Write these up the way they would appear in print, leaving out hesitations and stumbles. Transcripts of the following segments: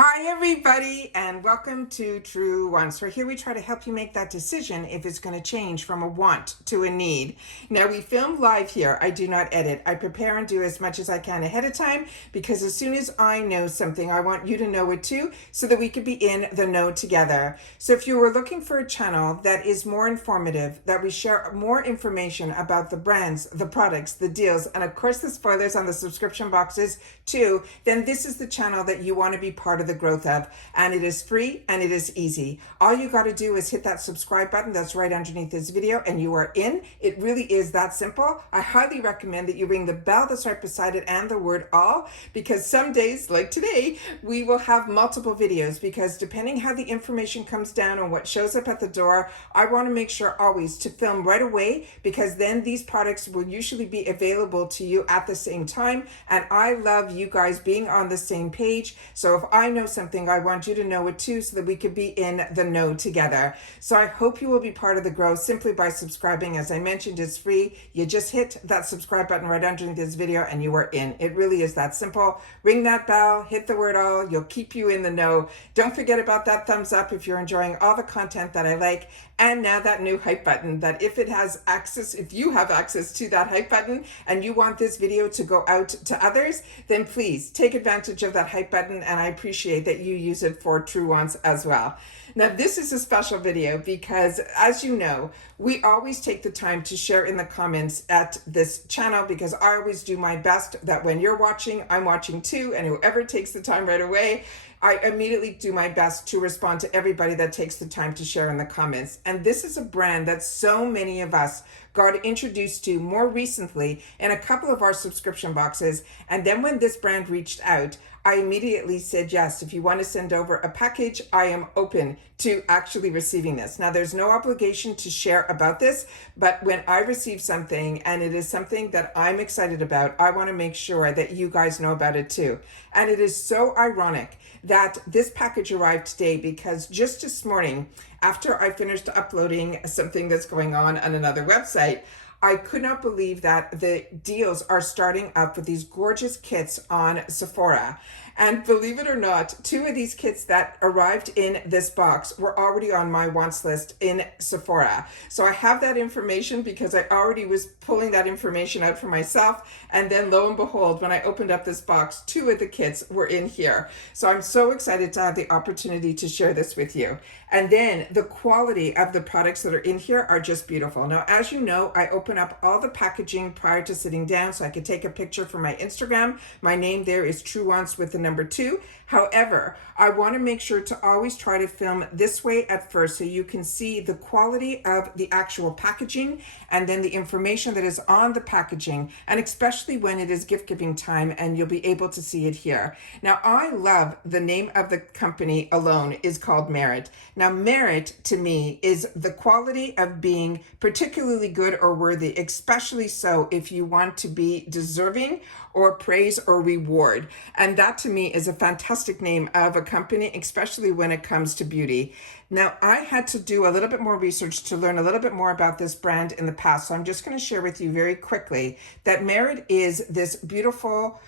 Hi everybody, and welcome to Truewants, where here we try to help you make that decision if it's going to change from a want to a need. Now, we film live here. I do not edit. I prepare and do as much as I can ahead of time, because as soon as I know something, I want you to know it too, so that we could be in the know together. So if you were looking for a channel that is more informative, that we share more information about the brands, the products, the deals, and of course the spoilers on the subscription boxes too, then this is the channel that you want to be part of the growth of, and it is free and it is easy. All you got to do is hit that subscribe button that's right underneath this video and you are in. It really is that simple. I highly recommend that you ring the bell that's right beside it and the word all, because some days like today we will have multiple videos, because depending how the information comes down and what shows up at the door, I want to make sure always to film right away, because then these products will usually be available to you at the same time, and I love you guys being on the same page. So if I know something, I want you to know it too, so that we could be in the know together. So I hope you will be part of the growth simply by subscribing. As I mentioned, it's free. You just hit that subscribe button right underneath this video and you are in. It really is that simple. Ring that bell, hit the word all, you'll keep you in the know. Don't forget about that thumbs up if you're enjoying all the content that I like. And now that new hype button, that if it has access, if you have access to that hype button and you want this video to go out to others, then please take advantage of that hype button, and I appreciate that you use it for Truewants as well. Now, this is a special video because, as you know, we always take the time to share in the comments at this channel, because I always do my best that when you're watching, I'm watching too, and whoever takes the time right away, I immediately do my best to respond to everybody that takes the time to share in the comments. And this is a brand that so many of us got introduced to more recently in a couple of our subscription boxes. And then when this brand reached out, I immediately said, yes, if you want to send over a package, I am open to actually receiving this. Now, there's no obligation to share about this, but when I receive something and it is something that I'm excited about, I want to make sure that you guys know about it too. And it is so ironic that this package arrived today, because just this morning, after I finished uploading something that's going on another website, I could not believe that the deals are starting up with these gorgeous kits on Sephora. And believe it or not, two of these kits that arrived in this box were already on my wants list in Sephora. So I have that information because I already was pulling that information out for myself. And then lo and behold, when I opened up this box, two of the kits were in here. So I'm so excited to have the opportunity to share this with you. And then the quality of the products that are in here are just beautiful. Now, as you know, I open up all the packaging prior to sitting down so I could take a picture for my Instagram. My name there is Truewants with the number 2. However, I want to make sure to always try to film this way at first, so you can see the quality of the actual packaging and then the information that is on the packaging, and especially when it is gift giving time, and you'll be able to see it here. Now, I love the name of the company alone is called Merit. Now, merit to me is the quality of being particularly good or worthy, especially so if you want to be deserving or praise or reward. And that to me is a fantastic name of a company, especially when it comes to beauty. Now, I had to do a little bit more research to learn a little bit more about this brand in the past. So I'm just going to share with you very quickly that Merit is this beautiful,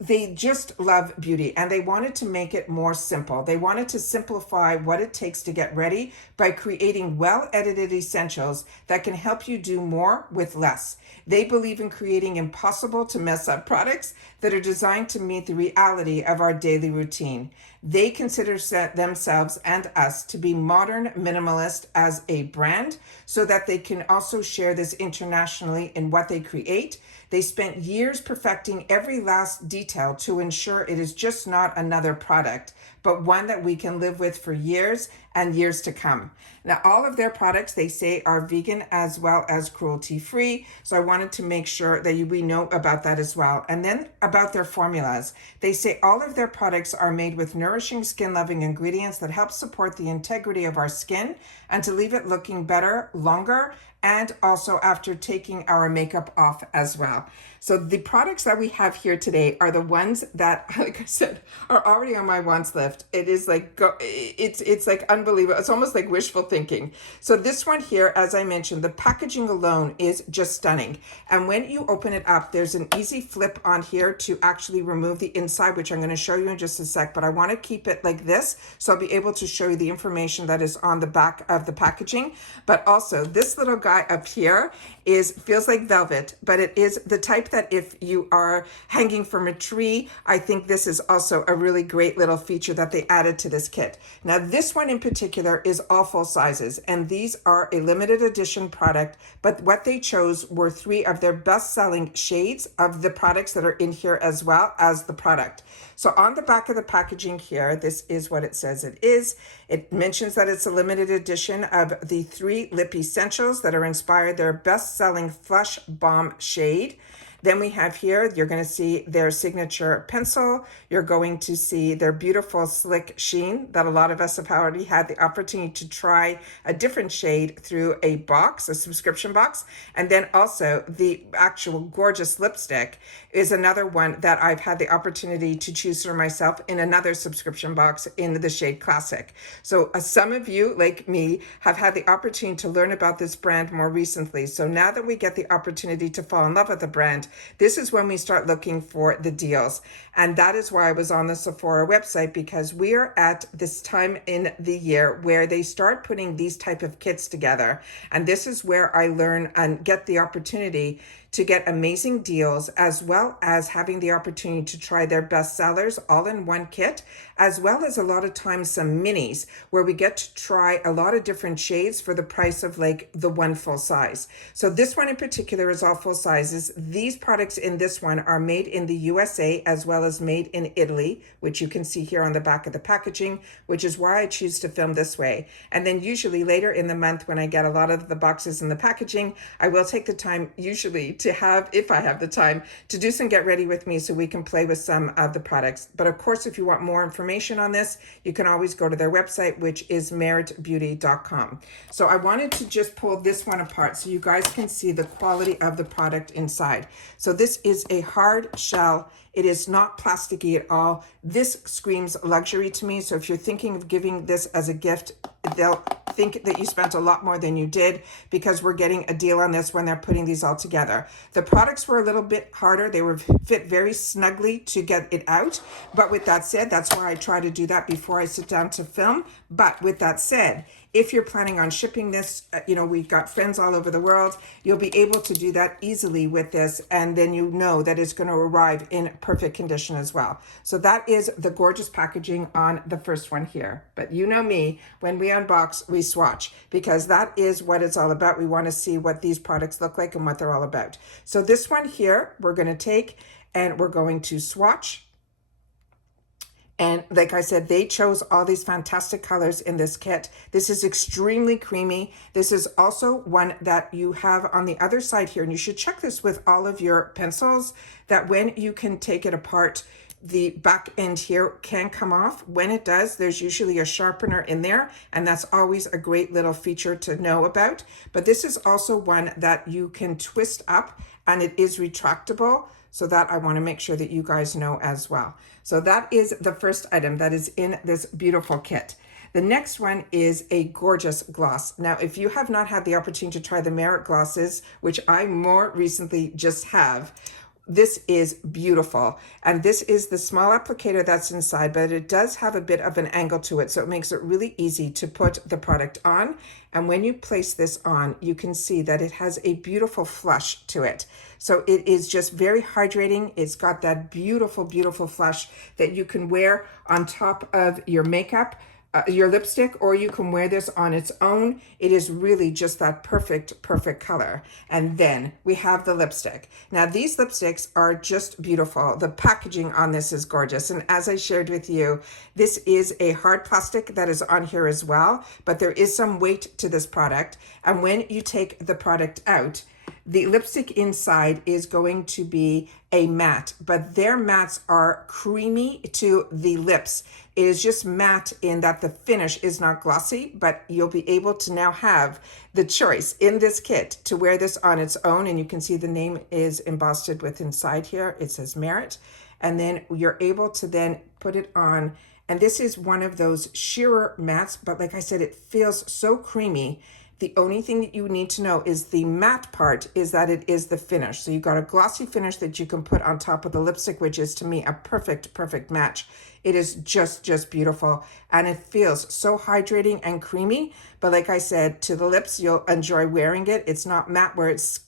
they just love beauty, and they wanted to make it more simple. They wanted to simplify what it takes to get ready by creating well-edited essentials that can help you do more with less. They believe in creating impossible to mess up products that are designed to meet the reality of our daily routine. They consider themselves and us to be modern minimalist as a brand, so that they can also share this internationally in what they create. They spent years perfecting every last detail to ensure it is just not another product, but one that we can live with for years and years to come. Now, all of their products, they say, are vegan as well as cruelty-free. So I wanted to make sure that we know about that as well. And then about their formulas. They say all of their products are made with nourishing, skin-loving ingredients that help support the integrity of our skin and to leave it looking better, longer, and also after taking our makeup off as well. So the products that we have here today are the ones that, like I said, are already on my wants list. It is like, it's like unbelievable. It's almost like wishful thinking. So this one here, as I mentioned, the packaging alone is just stunning. And when you open it up, there's an easy flip on here to actually remove the inside, which I'm going to show you in just a sec, but I want to keep it like this so I'll be able to show you the information that is on the back of the packaging. But also this little guy up here feels like velvet, but it is the type that if you are hanging from a tree, I think this is also a really great little feature that they added to this kit. Now this one in particular is all full sizes, and these are a limited edition product, but what they chose were 3 of their best-selling shades of the products that are in here as well as the product. So on the back of the packaging here, this is what it says it is. It mentions that it's a limited edition of the 3 lip essentials that are inspired their best-selling Flush Bomb shade. Then we have here, you're going to see their signature pencil. You're going to see their beautiful slick sheen that a lot of us have already had the opportunity to try a different shade through a box, a subscription box. And then also the actual gorgeous lipstick is another one that I've had the opportunity to choose for myself in another subscription box in the shade Classic. So some of you, like me, have had the opportunity to learn about this brand more recently. So now that we get the opportunity to fall in love with the brand, this is when we start looking for the deals. And that is why I was on the Sephora website, because we are at this time in the year where they start putting these type of kits together. And this is where I learn and get the opportunity to get amazing deals, as well as having the opportunity to try their best sellers all in one kit, as well as a lot of times some minis where we get to try a lot of different shades for the price of like the one full size. So this one in particular is all full sizes. These products in this one are made in the USA as well as made in Italy, which you can see here on the back of the packaging, which is why I choose to film this way. And then usually later in the month when I get a lot of the boxes in the packaging, I will take the time usually to have, if I have the time, to do some get ready with me so we can play with some of the products. But of course, if you want more information on this, you can always go to their website, which is meritbeauty.com. So I wanted to just pull this one apart so you guys can see the quality of the product inside. So this is a hard shell. It is not plasticky at all. This screams luxury to me. So if you're thinking of giving this as a gift, they'll think that you spent a lot more than you did, because we're getting a deal on this when they're putting these all together. The products were a little bit harder. They were fit very snugly to get it out. But with that said, that's why I try to do that before I sit down to film. But with that said, if you're planning on shipping this, we've got friends all over the world, you'll be able to do that easily with this. And then you know that it's going to arrive in perfect condition as well. So that is the gorgeous packaging on the first one here. But you know me, when we unbox, we swatch, because that is what it's all about. We want to see what these products look like and what they're all about. So this one here, we're going to take and we're going to swatch. And like I said, they chose all these fantastic colors in this kit. This is extremely creamy. This is also one that you have on the other side here. And you should check this with all of your pencils, that when you can take it apart, the back end here can come off. When it does, there's usually a sharpener in there, and that's always a great little feature to know about. But this is also one that you can twist up, and it is retractable. So that I want to make sure that you guys know as well. So that is the first item that is in this beautiful kit. The next one is a gorgeous gloss. Now, if you have not had the opportunity to try the Merit glosses, which I more recently just have, this is beautiful. And this is the small applicator that's inside, but it does have a bit of an angle to it. So it makes it really easy to put the product on. And when you place this on, you can see that it has a beautiful flush to it. So it is just very hydrating. It's got that beautiful, beautiful flush that you can wear on top of your makeup, your lipstick, or you can wear this on its own. It is really just that perfect, perfect color. And then we have the lipstick. Now these lipsticks are just beautiful. The packaging on this is gorgeous. And as I shared with you, this is a hard plastic that is on here as well, but there is some weight to this product. And when you take the product out, The lipstick inside is going to be a matte, but their mattes are creamy to the lips. It is just matte in that the finish is not glossy, but you'll be able to now have the choice in this kit to wear this on its own. And you can see the name is embossed with inside here. It says Merit. And then you're able to then put it on. And this is one of those sheerer mattes, but like I said, it feels so creamy. The only thing that you need to know is the matte part is that it is the finish. So you got a glossy finish that you can put on top of the lipstick, which is to me a perfect match. It is just beautiful. And it feels so hydrating and creamy. But like I said, to the lips, you'll enjoy wearing it. It's not matte where it's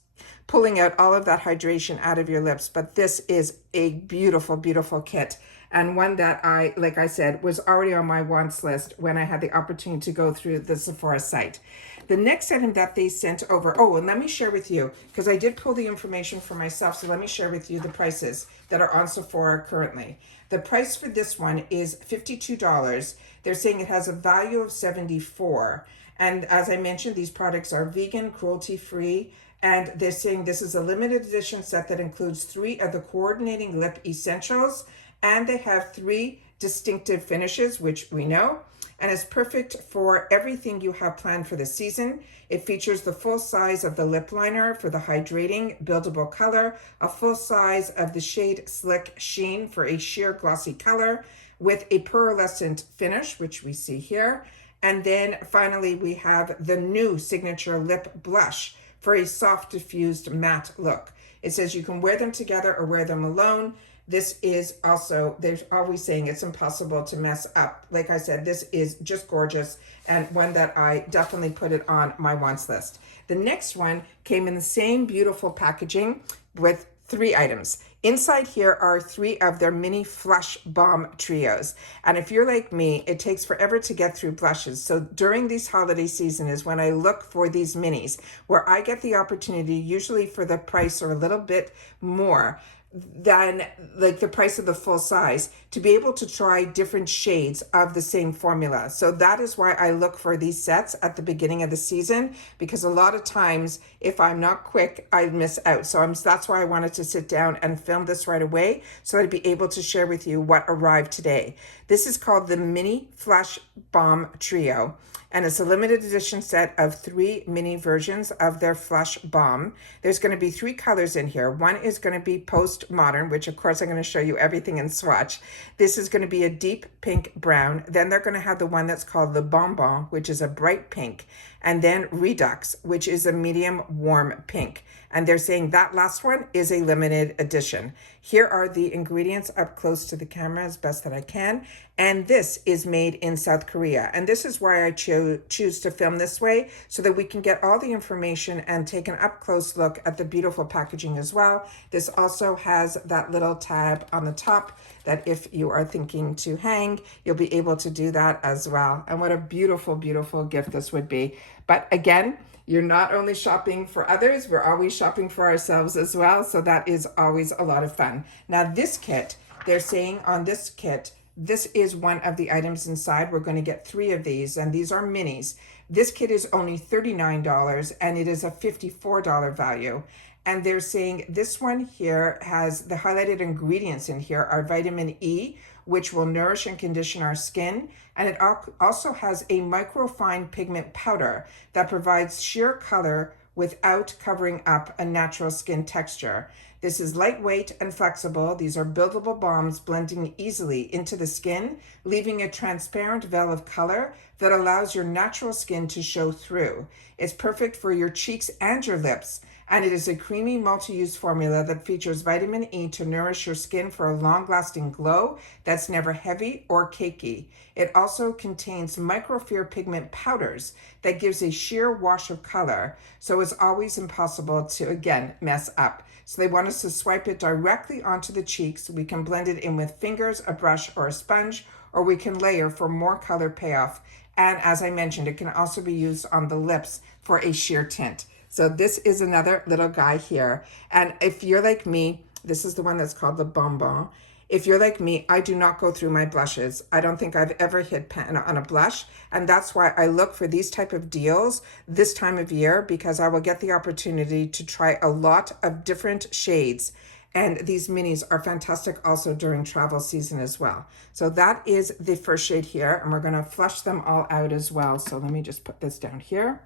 pulling out all of that hydration out of your lips. But this is a beautiful kit. And one that I, like I said, was already on my wants list when I had the opportunity to go through the Sephora site. The next item that they sent over, oh, and let me share with you, because I did pull the information for myself, so let me share with you the prices that are on Sephora currently. The price for this one is $52. They're saying it has a value of $74. And as I mentioned, these products are vegan, cruelty-free, and they're saying this is a limited edition set that includes 3 of the coordinating lip essentials, and they have 3 distinctive finishes, which we know, and is perfect for everything you have planned for the season. It features the full size of the lip liner for the hydrating, buildable color, a full size of the shade Slick Sheen for a sheer glossy color with a pearlescent finish, which we see here. And then finally, we have the new signature lip blush for a soft diffused matte look. It says you can wear them together or wear them alone. This is also, they're always saying it's impossible to mess up. Like I said, this is just gorgeous and one that I definitely put it on my wants list. The next one came in the same beautiful packaging with 3 items. Inside here are 3 of their mini Flush Balm trios. And if you're like me, it takes forever to get through blushes. So during these holiday season is when I look for these minis, where I get the opportunity, usually for the price or a little bit more than like the price of the full size, to be able to try different shades of the same formula. So that is why I look for these sets at the beginning of the season, because a lot of times if I'm not quick, I miss out. So that's why I wanted to sit down and film this right away so I'd be able to share with you what arrived today. This is called the Mini Flush Balm Trio. And it's a limited edition set of 3 mini versions of their Flush Balm. There's going to be 3 colors in here. One is going to be post-modern, which of course I'm going to show you everything in swatch. This is going to be a deep pink brown. Then they're going to have the one that's called the Bonbon, which is a bright pink. And then Redux, which is a medium warm pink. And they're saying that last one is a limited edition. Here are the ingredients up close to the camera as best that I can. And this is made in South Korea. And this is why I choose to film this way, so that we can get all the information and take an up close look at the beautiful packaging as well. This also has that little tab on the top that if you are thinking to hang, you'll be able to do that as well. And what a beautiful gift this would be. But again, you're not only shopping for others, we're always shopping for ourselves as well. So that is always a lot of fun. Now this kit, they're saying on this kit, this is one of the items inside. We're going to get 3 of these, and these are minis. This kit is only $39 and it is a $54 value. And they're saying this one here has the highlighted ingredients in here are vitamin E, which will nourish and condition our skin. And it also has a microfine pigment powder that provides sheer color without covering up a natural skin texture. This is lightweight and flexible. These are buildable balms blending easily into the skin, leaving a transparent veil of color that allows your natural skin to show through. It's perfect for your cheeks and your lips. And it is a creamy multi-use formula that features vitamin E to nourish your skin for a long-lasting glow that's never heavy or cakey. It also contains microfier pigment powders that gives a sheer wash of color, so it's always impossible to, again, mess up. So they want us to swipe it directly onto the cheeks. We can blend it in with fingers, a brush, or a sponge, or we can layer for more color payoff. And as I mentioned, it can also be used on the lips for a sheer tint. So this is another little guy here. And if you're like me, this is the one that's called the Bonbon. If you're like me, I do not go through my blushes. I don't think I've ever hit pan on a blush. And that's why I look for these type of deals this time of year, because I will get the opportunity to try a lot of different shades. And these minis are fantastic also during travel season as well. So that is the first shade here, and we're gonna flush them all out as well. So let me just put this down here.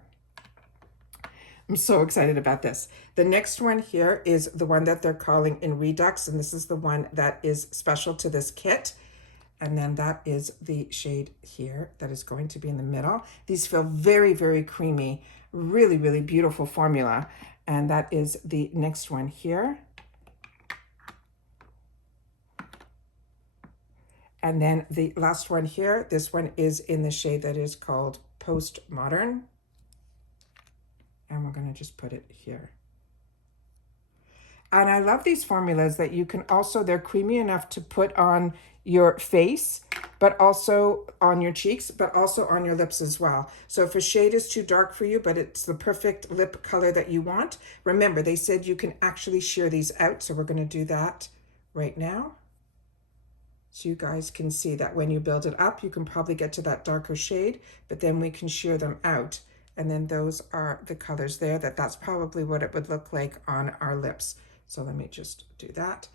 I'm so excited about this. The next one here is the one that they're calling in Redux, and this is the one that is special to this kit. And then that is the shade here that is going to be in the middle. These feel very, very creamy, really, really beautiful formula. And that is the next one here. And then the last one here, this one is in the shade that is called Postmodern. And we're going to just put it here. And I love these formulas that you can also, they're creamy enough to put on your face, but also on your cheeks, but also on your lips as well. So if a shade is too dark for you, but it's the perfect lip color that you want, remember, they said you can actually shear these out. So we're going to do that right now. So you guys can see that when you build it up, you can probably get to that darker shade, but then we can shear them out. And then those are the colors there, that's probably what it would look like on our lips. So let me just do that.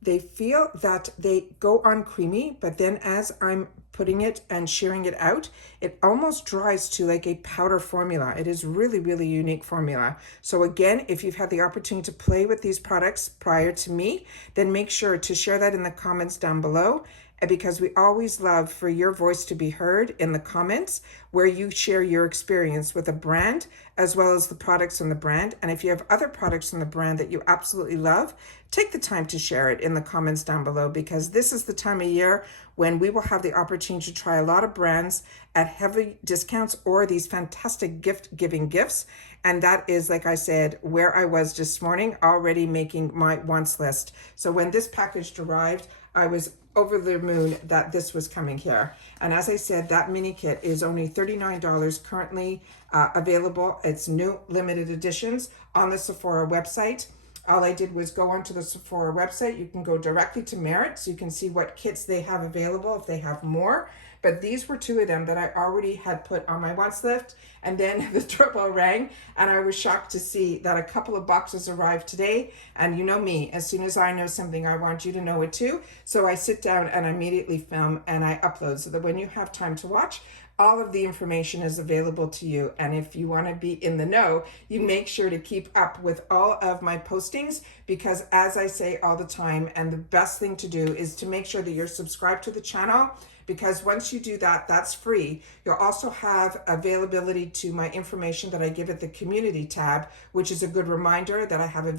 They feel that they go on creamy, but then as I'm putting it and shearing it out, it almost dries to like a powder formula. It is really, really unique formula. So again, if you've had the opportunity to play with these products prior to me, then make sure to share that in the comments down below, because we always love for your voice to be heard in the comments where you share your experience with a brand as well as the products on the brand. And if you have other products on the brand that you absolutely love, take the time to share it in the comments down below, because this is the time of year when we will have the opportunity to try a lot of brands at heavy discounts or these fantastic giving gifts. And that is, like I said, where I was this morning already making my wants list. So when this package arrived, I was over the moon that this was coming here. And as I said, that mini kit is only $39 currently available. It's new limited editions on the Sephora website. All I did was go onto the Sephora website. You can go directly to Merit, so you can see what kits they have available if they have more. But these were two of them that I already had put on my wants list. And then the doorbell rang, and I was shocked to see that a couple of boxes arrived today. And you know me, as soon as I know something, I want you to know it too. So I sit down and I immediately film and I upload, so that when you have time to watch, all of the information is available to you. And if you want to be in the know, you make sure to keep up with all of my postings, because as I say all the time, and the best thing to do is to make sure that you're subscribed to the channel, because once you do that, that's free. You'll also have availability to my information that I give at the community tab, which is a good reminder that I have a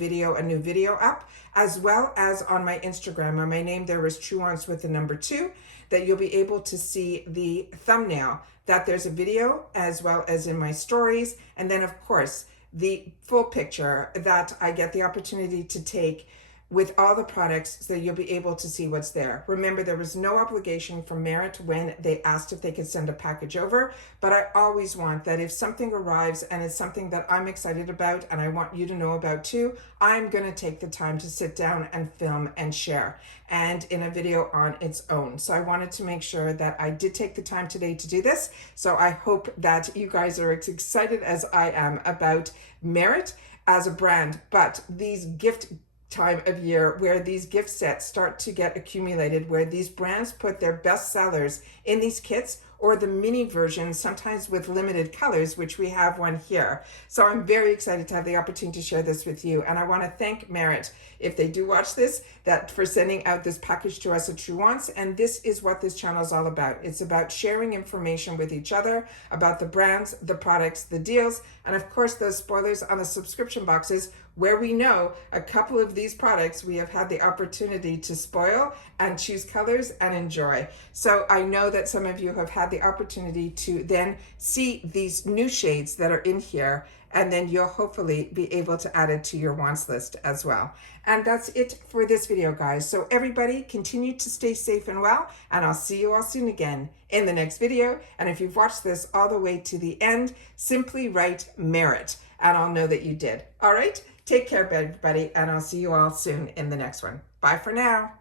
new video up, as well as on my Instagram. And my name there is Truewants with the number 2, that you'll be able to see the thumbnail, that there's a video, as well as in my stories. And then of course, the full picture that I get the opportunity to take with all the products, so you'll be able to see what's there. Remember, there was no obligation from Merit when they asked if they could send a package over, but I always want that if something arrives and it's something that I'm excited about and I want you to know about too, I'm gonna take the time to sit down and film and share, and in a video on its own. So I wanted to make sure that I did take the time today to do this. So I hope that you guys are as excited as I am about Merit as a brand, but these gift time of year where these gift sets start to get accumulated, where these brands put their best sellers in these kits, or the mini versions, sometimes with limited colors, which we have one here. So I'm very excited to have the opportunity to share this with you. And I want to thank Merit, if they do watch this, that for sending out this package to us at Truewants. And this is what this channel is all about. It's about sharing information with each other about the brands, the products, the deals, and of course those spoilers on the subscription boxes, where we know a couple of these products we have had the opportunity to spoil and choose colors and enjoy. So I know that some of you have had the opportunity to then see these new shades that are in here, and then you'll hopefully be able to add it to your wants list as well. And that's it for this video, guys. So everybody continue to stay safe and well, and I'll see you all soon again in the next video. And if you've watched this all the way to the end, simply write Merit, and I'll know that you did. All right, take care, everybody, and I'll see you all soon in the next one. Bye for now.